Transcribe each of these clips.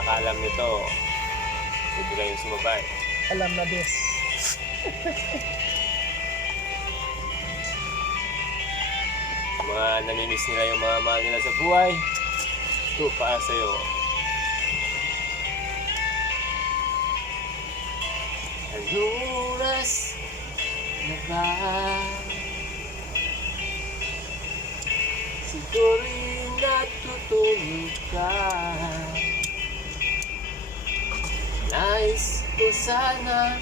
nakakaalam nito, bibigay yung sumabay. Alam na this. Mga namimiss nila yung mga mahal nila sa buhay, ito para sa'yo. Anong oras na ba? Siguro'y natutulog ka. Nais ko sana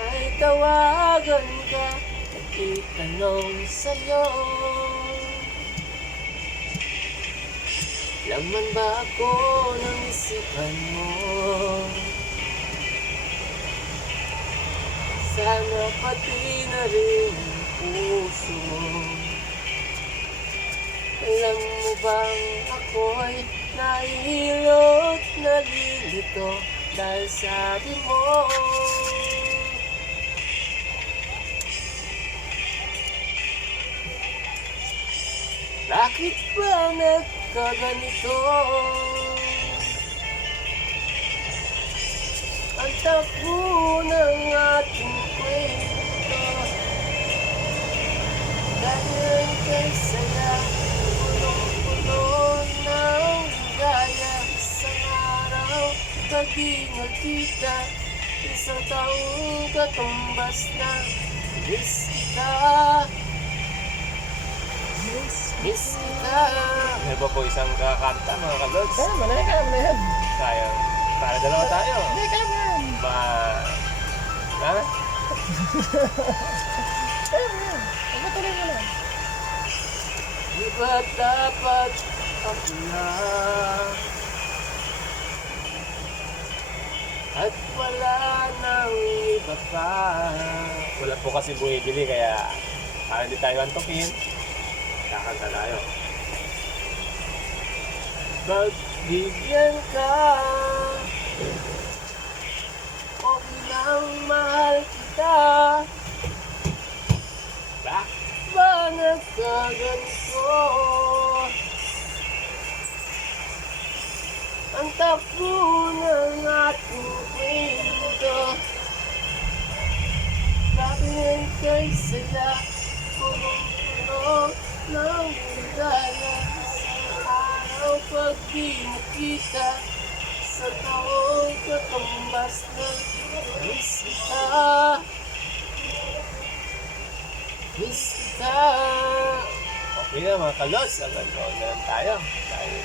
ay tawagan ka at itanong sa'yo, laman ba ako ng isipan mo? Sana pati na rin ang puso mo. Alam mo bang ako'y nahihilo at nalilito dahil sabi mo bakit ba nagkaganito? Ang takbo ng ating kwento dahil kay saya punong-puno ng ligaya. Isang araw pag-di nagkita, isang taong katumbas na. Miss kita, miss kita. Meron ba po isang kakanta mga kablogs? Kaya mo na yan. Sayang, para dalawa tayo. Hindi, kaya mo na yan. Ba... Ano? Kaya mo yan. Pagpatuloy mo lang. Di ba dapat ako lang at wala nang iba pa? Wala po kasi bumibili kaya para hindi tayo antokin, kakanta tayo. Magbigyan ka, okay lang mahal kita. Bakit ba nagkaganito? Ang takbo ng ating kwento dahil kay saya punong-puno ng ligaya. Isang araw pag di nakita, sa taong katumbas na. Miss kita, miss kita. Okay na mga kalods, hanggang doon na lang tayo. Dahil